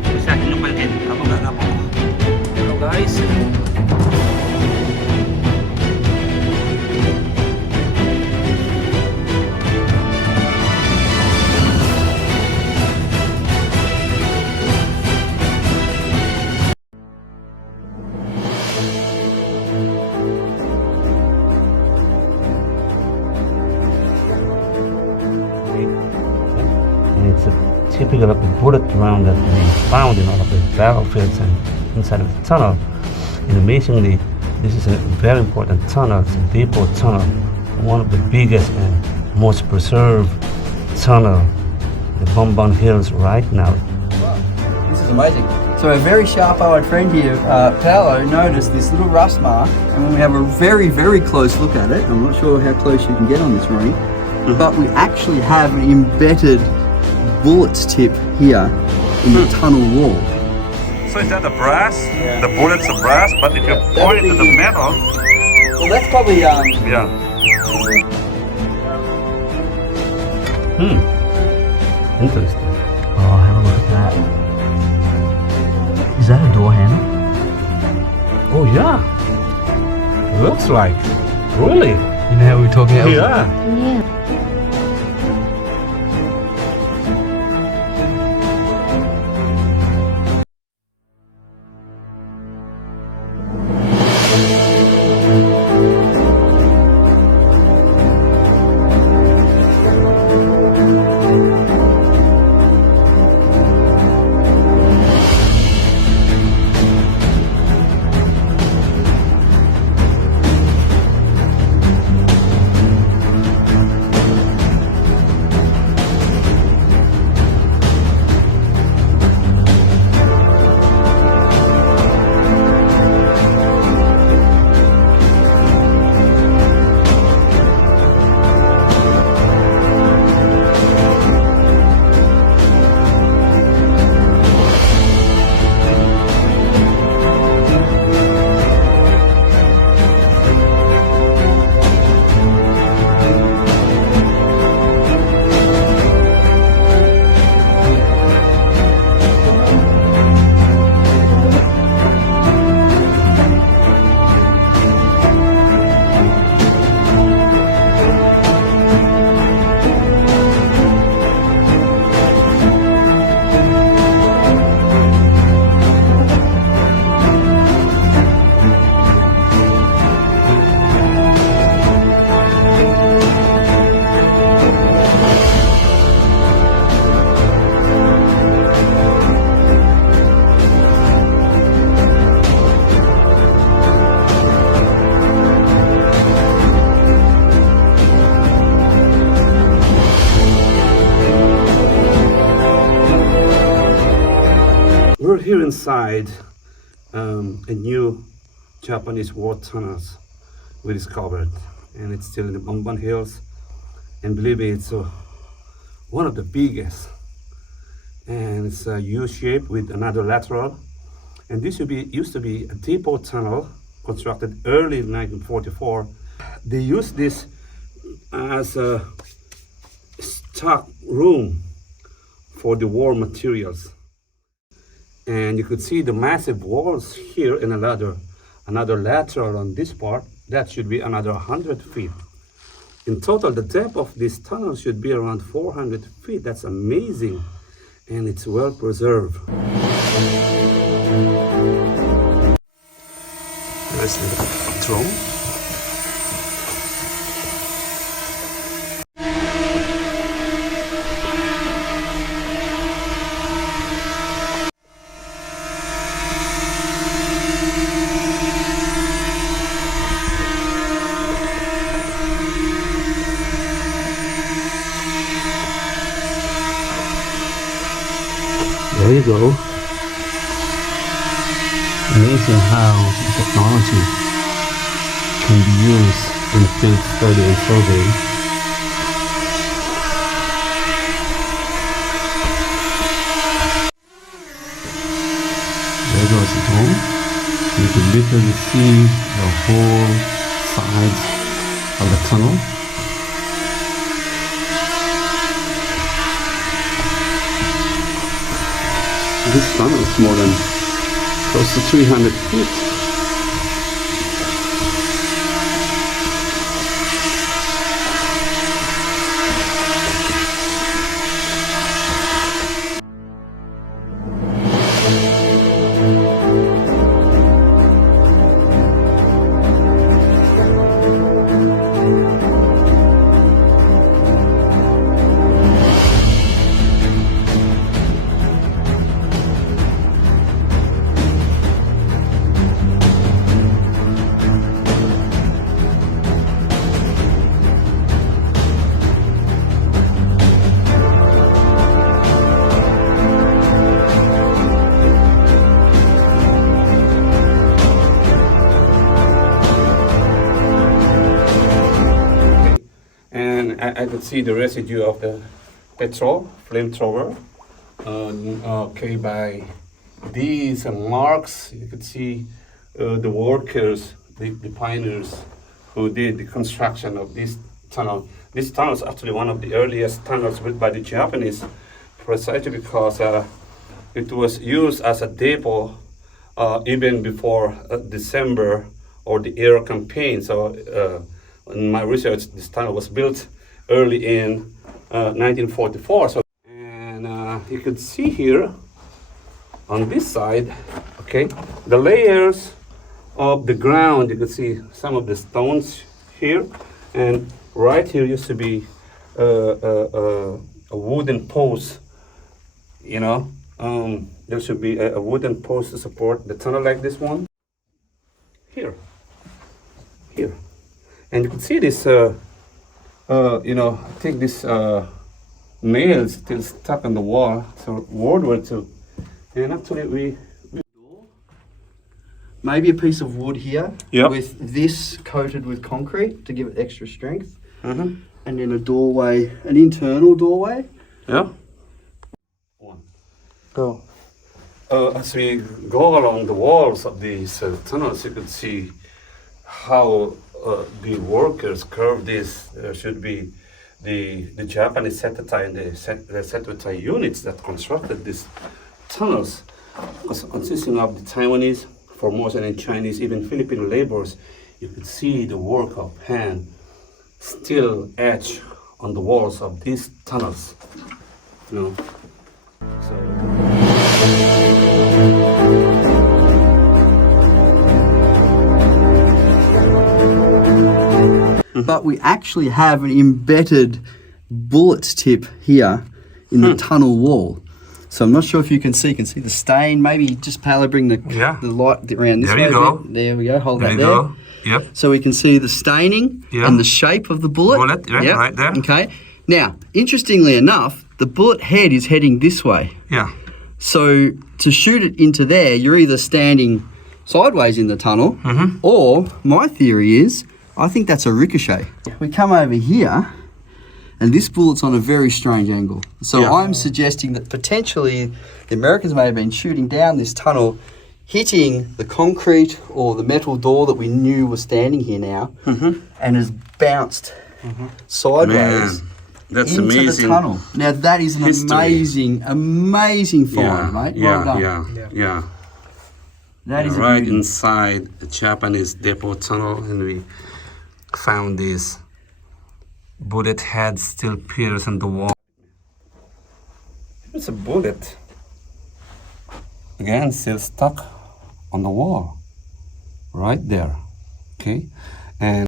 po, sa atin yung palkin. Apo nga po. Hello guys. It's a typical of the bullet round that we found in all of the battlefields and inside of the tunnel. And amazingly, this is a very important tunnel. It's a depot tunnel, one of the biggest and most preserved tunnel in the Bamban Hills right now. Wow, this is amazing. So a very sharp-eyed friend here, Paolo, noticed this little rust mark, and when we have a very, very close look at it, I'm not sure how close you can get on this, Ronnie, but we actually have an embedded bullet tip here in the tunnel wall. So is that the brass? Yeah. The bullets are brass, but if you point it to the metal, Well, that's probably yeah. Interesting. Oh, have a look at that. Is that a door handle? Oh yeah. Looks like. Really? You know how we were talking about? Yeah. We're here inside a new Japanese war tunnels we discovered, and it's still in the Bamban Hills, and believe me, it's one of the biggest, and it's a U-shape with another lateral, and this used to be a depot tunnel constructed early in 1944. They used this as a stock room for the war materials. And you could see the massive walls here and another lateral on this part. That should be another 100 feet. In total, the depth of this tunnel should be around 400 feet. That's amazing. And it's well preserved. There's the drone. There you go. Amazing how technology can be used in field study and survey. There goes the dome. You can literally see the whole sides of the tunnel. This tunnel is more than close to 300 feet. I could see the residue of the petrol flamethrower. Okay, by these marks, you could see the workers, the pioneers who did the construction of this tunnel. This tunnel is actually one of the earliest tunnels built by the Japanese, precisely because it was used as a depot even before December or the air campaign. So in my research, this tunnel was built early in 1944. So, and you could see here on this side, okay, the layers of the ground. You could see some of the stones here, and right here used to be a wooden post. You know, there should be a wooden post to support the tunnel like this one. Here, and you can see this. You know, I think this nails still stuck on the wall. So World War II, and actually we maybe a piece of wood here Yep. with this coated with concrete to give it extra strength, Mm-hmm. and then a doorway, an internal doorway. Yeah. One. Go. As we go along the walls of these tunnels, you could see how the workers curved this. There should be the Japanese Setetai and the Setetai units that constructed these tunnels, consisting of the Taiwanese, Formosan, and Chinese, even Filipino laborers. You could see the work of hand still etched on the walls of these tunnels. You know. But we actually have an embedded bullet tip here in the tunnel wall. So I'm not sure if you can see the stain. Maybe just Paolo, bring the light around this There way. you go. There we go. Hold There that you there. go. Yep. So we can see the staining Yeah. and the shape of the bullet. Yep. right there. Okay. Now, interestingly enough, the bullet head is heading this way. Yeah. So to shoot it into there, you're either standing sideways in the tunnel, or my theory is, I think that's a ricochet. We come over here, and this bullet's on a very strange angle. So Yeah. I'm suggesting that potentially the Americans may have been shooting down this tunnel, hitting the concrete or the metal door that we knew was standing here now, and has bounced sideways. Man, that's into amazing. the tunnel. Now that is an History. amazing find, mate. Well done. Yeah. That is a right beauty. inside the Japanese depot tunnel, and we found this bullet head still pierced in the wall. It's a bullet. Again, still stuck on the wall. Right there. Okay? And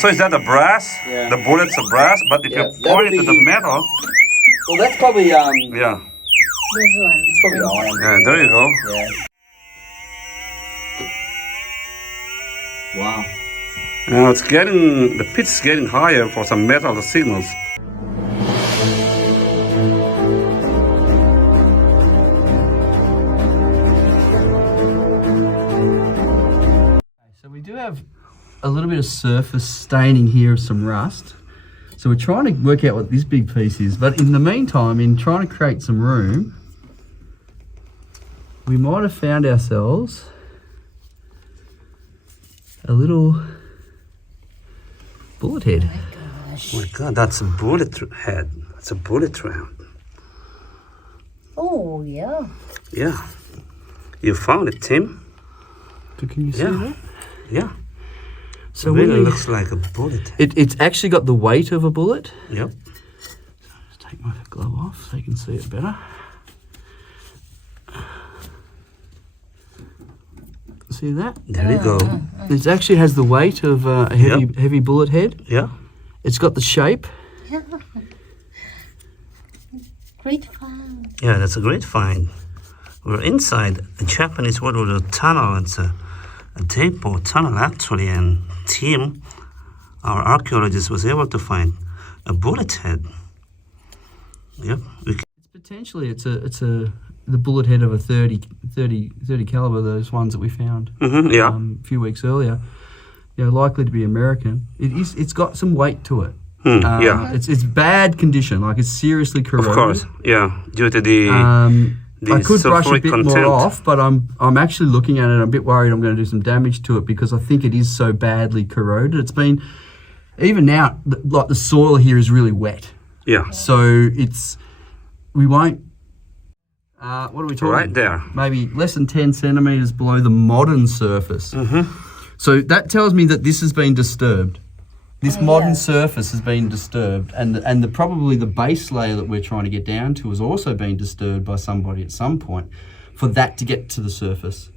So is that the brass? Yeah. The bullets are brass, but if Yeah, you point it to that'll the be- metal, Well, that's probably yeah. This one. it's probably iron. Yeah, there you go. Yeah. Wow. now the pitch is getting higher for some metal signals. a little bit of surface staining here of some rust. So we're trying to work out what this big piece is. But in the meantime, in trying to create some room, we might have found ourselves a little bullet head. Oh my God, that's a bullet head. It's a bullet round. Oh, yeah. Yeah. You found it, Tim? So can you see Yeah. that? Yeah. So It really we- looks like a bullet. It's actually got the weight of a bullet. Yep. Just take my glove off so you can see it better. See that? There you go. It actually has the weight of a heavy bullet head. Yeah. It's got the shape. Yeah. Great fun. Yeah, that's a great find. We're inside a Japanese World War II tunnel. It's a depot tunnel actually, and Tim, our archaeologist, was able to find a bullet head. Yep. Potentially, it's the bullet head of a 30 caliber. Those ones that we found Yeah. a few weeks earlier. Yeah, likely to be American. It's got some weight to it. Yeah. It's bad condition. Like it's seriously corroded. Of course. Yeah. Due to the I could brush a sulfuric bit content. more off, but I'm actually looking at it. I'm a bit worried I'm going to do some damage to it because I think it is so badly corroded. It's been even now like the soil here is really wet. Yeah. So we won't. What are we talking? Right there. Maybe less than 10 centimeters below the modern surface. So that tells me that this has been disturbed. This modern surface has been disturbed, and probably the base layer that we're trying to get down to has also been disturbed by somebody at some point for that to get to the surface.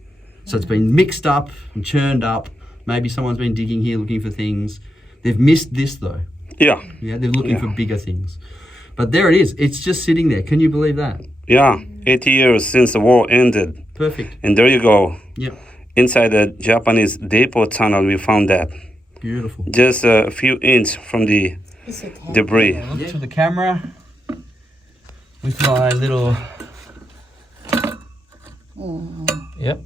So it's been mixed up and churned up. Maybe someone's been digging here looking for things. They've missed this though. Yeah. Yeah, they're looking for bigger things. But there it is. It's just sitting there. Can you believe that? Yeah. 80 years since the war ended. Perfect. And there you go. Yep. Inside the Japanese depot tunnel, we found that. Beautiful. Just a few inches from the Is it heavy? debris. Look to the camera with my little. Yep.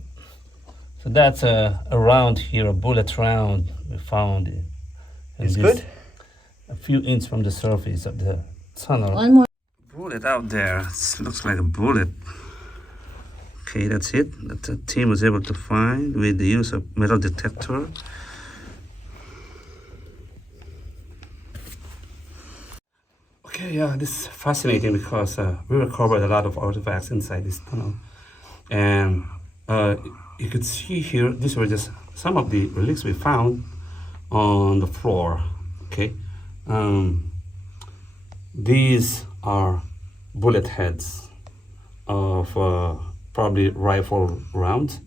So that's a round here, a bullet round we found. It's good. A few inches from the surface of the tunnel. One more. Bullet out there. It looks like a bullet. Okay, that's it. That the team was able to find with the use of metal detector. Okay, yeah, this is fascinating because we recovered a lot of artifacts inside this tunnel. And you could see here, these were just some of the relics we found on the floor. Okay, these are bullet heads of probably rifle rounds.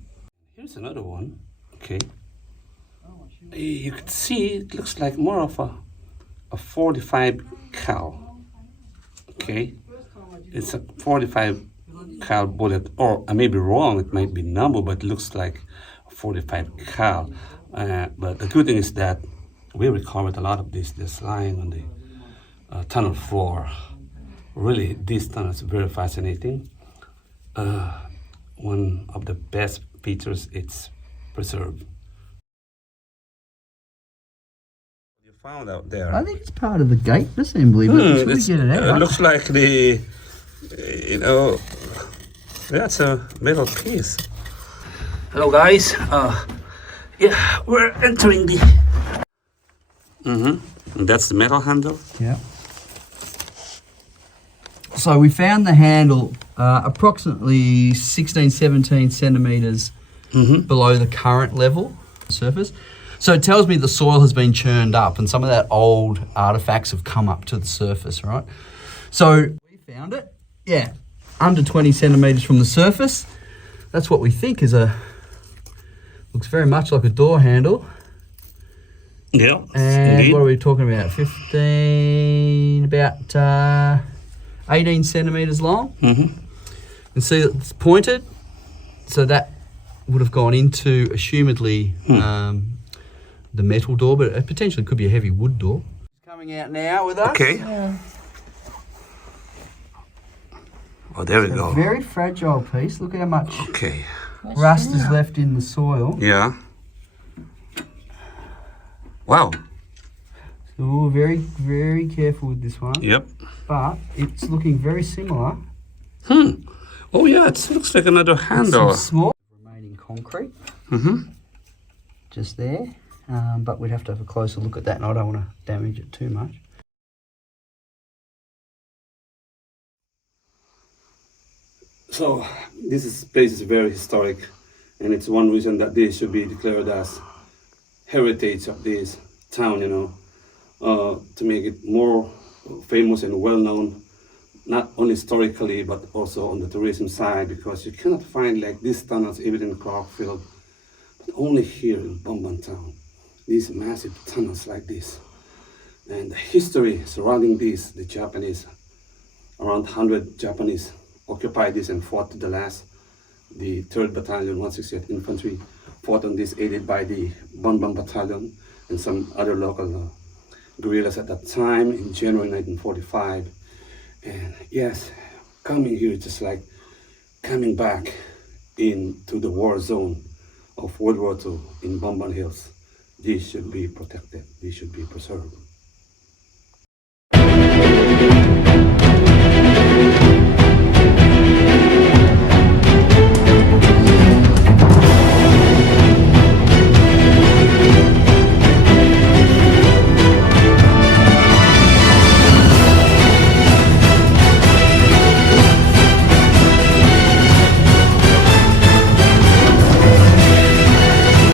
Here's another one. Okay, you could see it looks like more of a 45 cal. Okay, it's a 45 cal bullet, or I may be wrong, it might be number, but it looks like a 45 cal. But the good thing is that we recovered a lot of this just lying on the tunnel floor. Really, this tunnel is very fascinating. One of the best features, it's preserved. You found out there. I think it's part of the gate assembly, but until we get it out. It looks like the, that's a metal piece. Hello guys, yeah, we're entering the... And that's the metal handle? Yeah. So we found the handle approximately 16, 17 centimeters below the current level surface. So it tells me the soil has been churned up and some of that old artifacts have come up to the surface, right? So we found it, yeah, under 20 centimeters from the surface. That's what we think is looks very much like a door handle. Yeah, And indeed. what are we talking about? 15, about 18 centimeters long. And see it's pointed, so that would have gone into, assumedly, the metal door, but it potentially could be a heavy wood door. Coming out now with us. Okay. Yeah. Oh, there we A go. very fragile piece. Look how much Okay. rust is left in the soil. Yeah. Wow. So we were very, very careful with this one. Yep. But it's looking very similar. Oh yeah, it looks like another handle. Some small remaining concrete. Just there. But we'd have to have a closer look at that, and I don't want to damage it too much. So this place is very historic, and it's one reason that this should be declared as heritage of this town, to make it more famous and well known, not only historically but also on the tourism side, because you cannot find like these tunnels even in Clarkfield, but only here in Bamban town, these massive tunnels like this. And the history surrounding this, the Japanese, around 100 Japanese occupied this and fought to the last. The 3rd Battalion, 168th Infantry, fought on this, aided by the Bamban Battalion and some other local guerrillas at that time in January 1945. And yes, coming here is just like coming back into the war zone of World War II in Bamban Hills. These should be protected, these should be preserved.